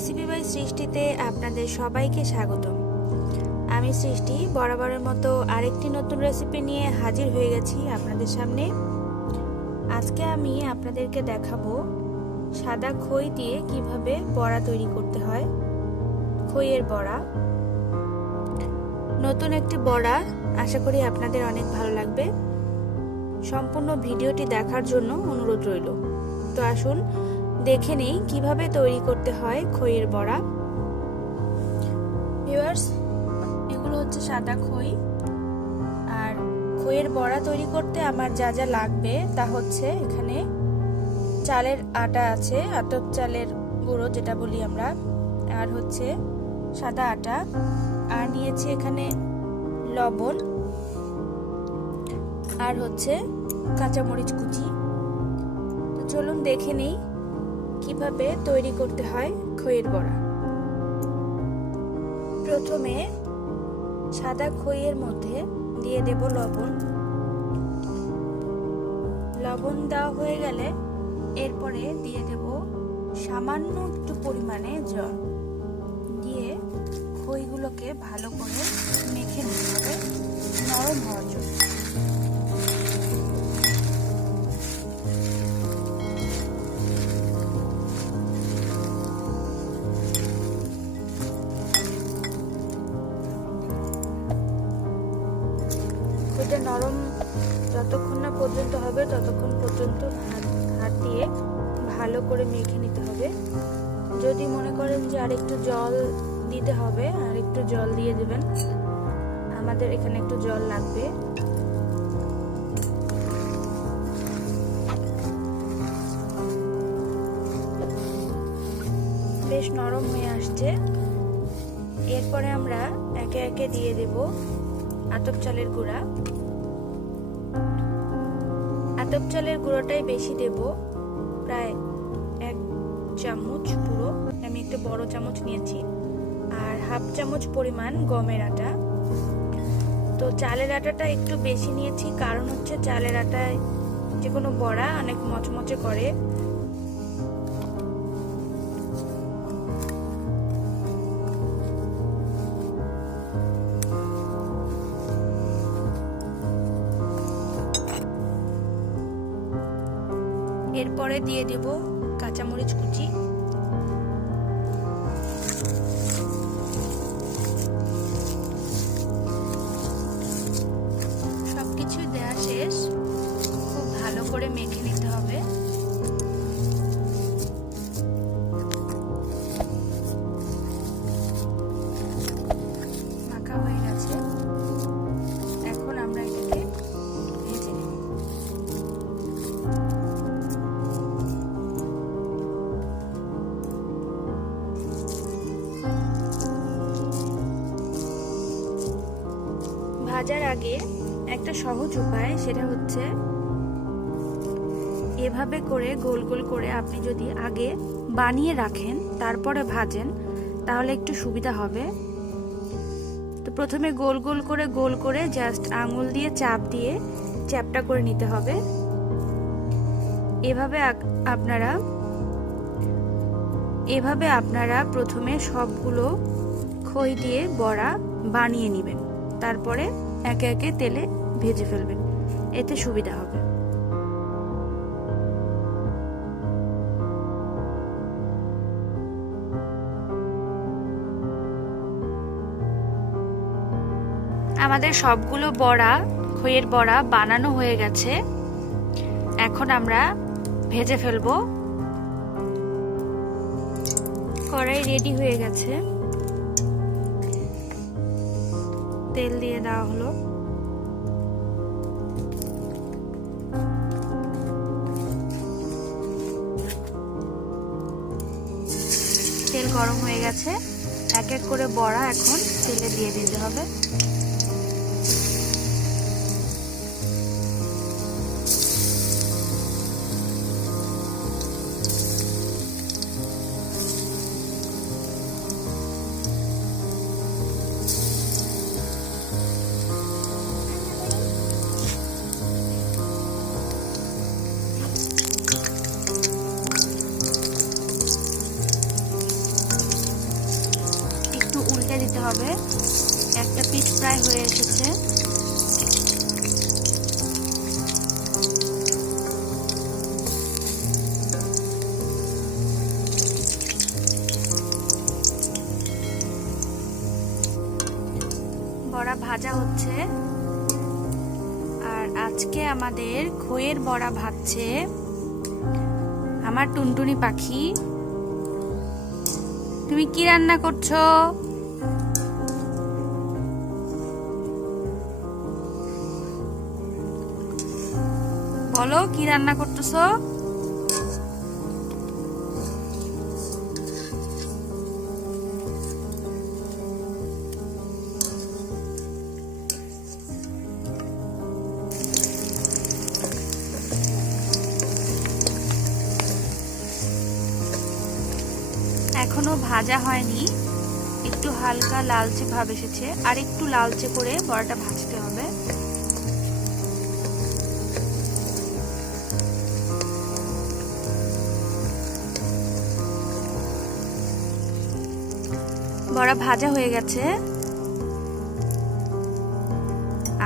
Recipe by সৃষ্টিতে আপনাদের সবাইকে স্বাগতম। আমি সৃষ্টি বরাবরের মতো আরেকটি নতুন রেসিপি নিয়ে হাজির হয়ে গেছি আপনাদের সামনে। আজকে আমি আপনাদেরকে দেখাবো সাদা খই দিয়ে কিভাবে বড়া তৈরি করতে হয়। খইয়ের বড়া, নতুন একটি বড়া, আশা করি আপনাদের অনেক ভালো লাগবে। সম্পূর্ণ ভিডিওটি দেখার জন্য অনুরোধ রইল। তো আসুন দেখে নেই কিভাবে তৈরি করতে হয় খইয়ের বড়া। ভিউয়ার্স, এগুলো হচ্ছে সাদা খই। আর খইয়ের বড়া তৈরি করতে আমার যা যা লাগবে তা হচ্ছে এখানে চালের আটা আছে, আতপ চালের গুঁড়ো যেটা বলি আমরা, আর হচ্ছে সাদা আটা, আর নিয়েছি এখানে লবণ, আর হচ্ছে কাঁচামরিচ কুচি। তো চলুন দেখে নেই কিভাবে তৈরি করতে হয় খইয়ের বড়া। প্রথমে সাদা খইয়ের মধ্যে দিয়ে দেব লবণ। লবণ দেওয়া হয়ে গেলে এরপরে দিয়ে দেব সামান্য একটু পরিমাণে জল, দিয়ে খইগুলোকে ভালো করে মেখে নিতে হবে নরম হওয়ার জন্য। খইটা নরম যতক্ষণ না পর্যন্ত হবে ততক্ষণ পর্যন্ত হাত দিয়ে ভালো করে মেখে নিতে হবে। যদি মনে করেন যে আরেকটু জল দিতে হবে, আর একটু জল দিয়ে দেবেন। আমাদের এখানে একটু জল লাগবে। বেশ নরম হয়ে আসছে। এরপরে আমরা একে একে দিয়ে দেব আতপ চালের গুঁড়া। আতপ চালের গুঁড়োটাই বেশি দেব, প্রায় 1 চামচ পুরো। আমি একটা বড় চামচ নিয়েছি। আর হাফ চামচ পরিমাণ গমের আটা। তো চালের আটাটা একটু বেশি নিয়েছি, কারণ হচ্ছে চালের আটায় যে কোনো বড়া অনেক মচমচে করে। এরপরে দিয়ে দেব কাঁচামরিচ কুচি। সবকিছু দেওয়া শেষ, খুব ভালো করে মেখে নিতে হবে। মাখা হয়ে গেছে, এখন আমরা এটাকে ভেজে নেব। ভাজার আগে একটা সহজ উপায়, সেটা হচ্ছে এভাবে করে গোল গোল করে আপনি যদি আগে বানিয়ে রাখেন তারপরে ভাজেন তাহলে একটু সুবিধা হবে। তো প্রথমে গোল করে জাস্ট আঙুল দিয়ে চাপ দিয়ে চ্যাপটা করে নিতে হবে। এভাবে আপনারা প্রথমে সবগুলো খই দিয়ে বড়া বানিয়ে নেবেন, তারপরে একে একে তেলে ভেজে ফেলবেন, এতে সুবিধা হবে। আমাদের সবগুলো বড়া, খইয়ের বড়া বানানো হয়ে গেছে। এখন আমরা ভেজে ফেলবো। কড়াই রেডি হয়ে গেছে, তেল দিয়ে দেওয়া হলো। তেল গরম হয়ে গেছে, এক এক করে বড়া এখন তেলে দিয়ে দিতে হবে। ভাজা হচ্ছে। আর আজকে আমাদের খইয়ের বড়া ভাজছে আমার টুনটুনি পাখি। তুমি কি রান্না করছো? বলো কি রান্না করতেছো? এখনো ভাজা হয়নি, একটু হালকা লালচে ভাব এসেছে, আর একটু লালচে করে বড়াটা ভাজতে হবে। বড়া ভাজা হয়ে গেছে।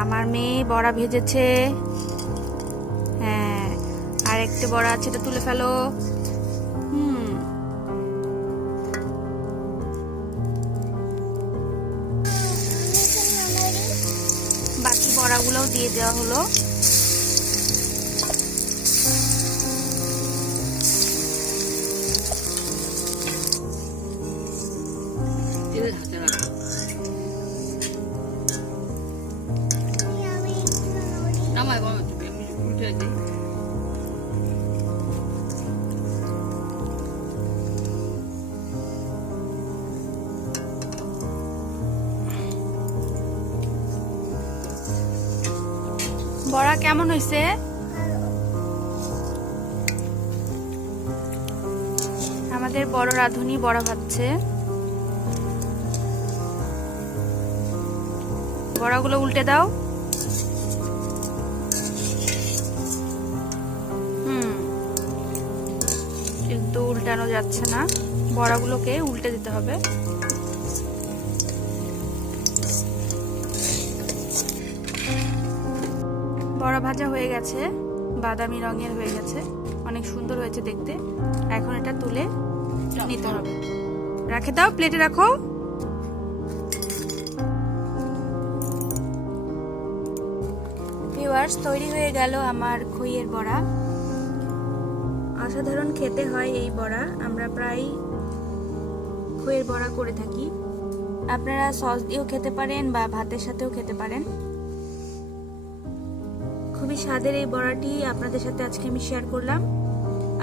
আমার মেয়ে বড়া ভেজেছে। হ্যাঁ, আর একটা বড়া আছে, এটা তুলে ফেলো। বাকি বড়াগুলোও দিয়ে দেওয়া হলো। বড়া কেমন হয়েছে? আমাদের বড় রাঁধুনি বড়া ভাজছে। বড়াগুলো উল্টে দাও। কিন্তু উল্টানো যাচ্ছে না, বড়াগুলোকে উল্টে দিতে হবে। বড়া ভাজা হয়ে গেছে, বাদামি রঙের হয়ে গেছে, অনেক সুন্দর হয়েছে দেখতে। এখন এটা তুলে নিতে হবে। রাখে দাও, প্লেটে রাখো। ভিউয়ার্স, তৈরি হয়ে গেল আমার খইয়ের বড়া। অসাধারণ খেতে হয় এই বড়া। আমরা প্রায় খইয়ের বড়া করে থাকি। আপনারা সস দিয়েও খেতে পারেন বা ভাতের সাথেও খেতে পারেন। খুবই স্বাদের এই বড়াটি আপনাদের সাথে আজকে আমি শেয়ার করলাম।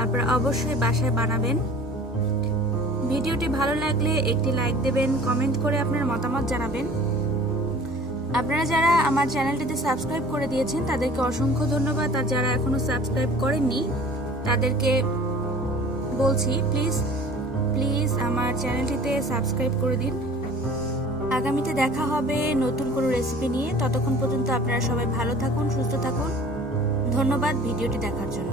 আপনারা অবশ্যই বাসায় বানাবেন। ভিডিওটি ভালো লাগলে একটি লাইক দেবেন, কমেন্ট করে আপনার মতামত জানাবেন। আপনারা যারা আমার চ্যানেলটিতে সাবস্ক্রাইব করে দিয়েছেন তাদেরকে অসংখ্য ধন্যবাদ। আর যারা এখনো সাবস্ক্রাইব করেননি তাদেরকে বলছি প্লিজ আমার চ্যানেলটিতে সাবস্ক্রাইব করে দিন। আগামীতে দেখা হবে নতুন কোনো রেসিপি নিয়ে। ততক্ষণ পর্যন্ত আপনারা সবাই ভালো থাকুন, সুস্থ থাকুন। ধন্যবাদ ভিডিওটি দেখার জন্য।